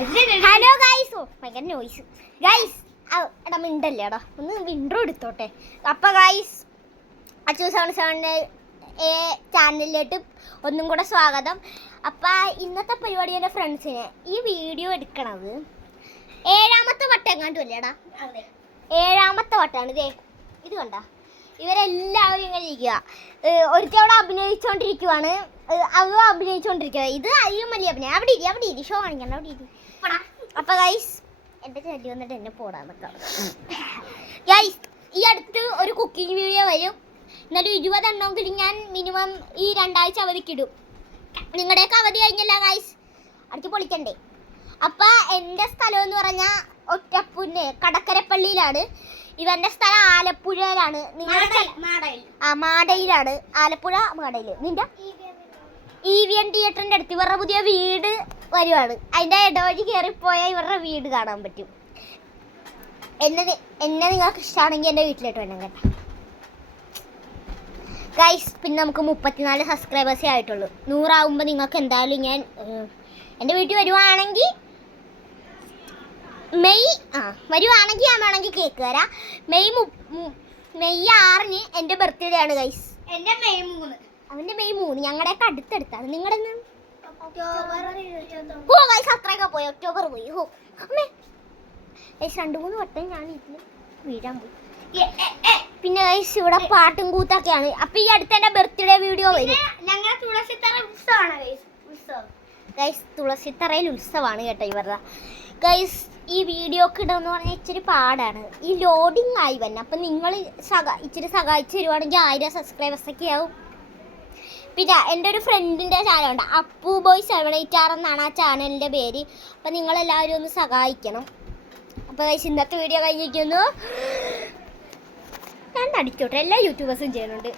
Hello guys. ഓ ഭയങ്കര noise guys. എടാ മിണ്ടല്ലേ എടാ, ഒന്ന് വിൻഡ്രോ എടുത്തോട്ടെ. അപ്പം ഗൈസ് അച്ചു 77 ചാനലിലോട്ട് ഒന്നും കൂടെ സ്വാഗതം. അപ്പം ഇന്നത്തെ പരിപാടി എൻ്റെ ഫ്രണ്ട്സിനെ ഈ വീഡിയോ എടുക്കണത് 7ാമത്തെ വട്ടം എങ്ങാണ്ടും അല്ലേടാ, 7ാമത്തെ വട്ടമാണ്. ഇതേ ഇത് കണ്ട, ഇവരെല്ലാവരും ഇങ്ങനെ ഇരിക്കുക. ഒരിക്കലും അഭിനയിച്ചുകൊണ്ടിരിക്കുവാണ്, അവ അഭിനയിച്ചുകൊണ്ടിരിക്കുക. ഇത് അയ്യോ വലിയ അഭിനയം. അവിടെ ഇരി ഷോ കാണിക്കണം, അവിടെ ഇരി. അപ്പം ഗൈസ് എൻ്റെ ചെല്ലി വന്നിട്ട് എന്നെ പോടാൻ നിൽക്കാം. ഗൈസ് ഈ അടുത്ത് ഒരു കുക്കിംഗ് വീഡിയോ വരും. എന്നാലും 20 എണ്ണമെങ്കിലും ഞാൻ മിനിമം ഈ 2 ആഴ്ച അവധിക്കിടും. നിങ്ങളുടെയൊക്കെ അവധി കഴിഞ്ഞല്ല ഗൈസ്, അടിച്ച് പൊളിക്കണ്ടേ. അപ്പം എൻ്റെ സ്ഥലം എന്ന് പറഞ്ഞാൽ ഒറ്റപ്പുന്നെ കടക്കരപ്പള്ളിയിലാണ്. ഇവൻ്റെ സ്ഥലം ആലപ്പുഴയിലാണ്. നിങ്ങളുടെ മാടയിലാണ്. ആലപ്പുഴ മാടയിൽ. നിന്റെ EVN തിയേറ്ററിൻ്റെ അടുത്ത് ഇവരുടെ പുതിയ വീട് വരുവാണ്. അതിൻ്റെ ഇടവഴി കയറിപ്പോയാൽ ഇവരുടെ വീട് കാണാൻ പറ്റും. എന്നെ നിങ്ങൾക്ക് ഇഷ്ടമാണെങ്കിൽ എൻ്റെ വീട്ടിലോട്ട് വേണം കേട്ടോ ഗൈസ്. പിന്നെ നമുക്ക് 34 സബ്സ്ക്രൈബേഴ്സേ ആയിട്ടുള്ളൂ. 100 ആകുമ്പോൾ നിങ്ങൾക്ക് എന്തായാലും ഞാൻ എൻ്റെ വീട്ടിൽ വരുവാണെങ്കിൽ വരുവാണെങ്കിൽ ഞാൻ വേണമെങ്കിൽ കേക്ക് തരാം. മെയ് 6-ന് എൻ്റെ ബർത്ത്ഡേ ആണ് ഗൈസ്. എൻ്റെ മെയ് 3. അവൻ്റെ മെയ് 3. ഞങ്ങളുടെയൊക്കെ അടുത്തടുത്താണ്. നിങ്ങളുടെ ഓ ഗൈസ് അത്രയൊക്കെ പോയി. ഒക്ടോബർ പോയി. ഓ അമ്മേ ഗൈസ് 2-3 വട്ടം ഞാൻ ഇതിൽ വീഴാൻ പോയി. പിന്നെ ഗൈസ് ഇവിടെ പാട്ടും കൂത്തൊക്കെയാണ്. അപ്പം ഈ അടുത്ത് എൻ്റെ ബർത്ത്ഡേ വീഡിയോ വരും. ഞങ്ങളുടെ തുളസിത്തറ ഉത്സവമാണ് ഗൈസ് തുളസിത്തറയിൽ ഉത്സവമാണ് കേട്ടോ ഇവരുടെ. ഗൈസ് ഈ വീഡിയോക്ക് ഇടുമെന്ന് പറഞ്ഞാൽ ഇച്ചിരി പാടാണ്. ഈ ലോഡിങ് ആയി വന്നെ. അപ്പം നിങ്ങൾ ഇച്ചിരി സഹായിച്ച് തരുവാണെങ്കിൽ 1000 സബ്സ്ക്രൈബേഴ്സൊക്കെ ആവും. പിന്നെ എൻ്റെ ഒരു ഫ്രണ്ടിൻ്റെ ചാനലുണ്ട്, അപ്പു ബോയ് 786 എന്നാണ് ആ ചാനലിൻ്റെ പേര്. അപ്പം നിങ്ങളെല്ലാവരും ഒന്ന് സഹായിക്കണം. അപ്പോൾ ഗൈസ് ഇന്നത്തെ വീഡിയോ കഴിഞ്ഞിരിക്കുന്നു. ഞാൻ അടിച്ചോട്ടെ, എല്ലാ യൂട്യൂബേഴ്സും ചെയ്യുന്നുണ്ട്.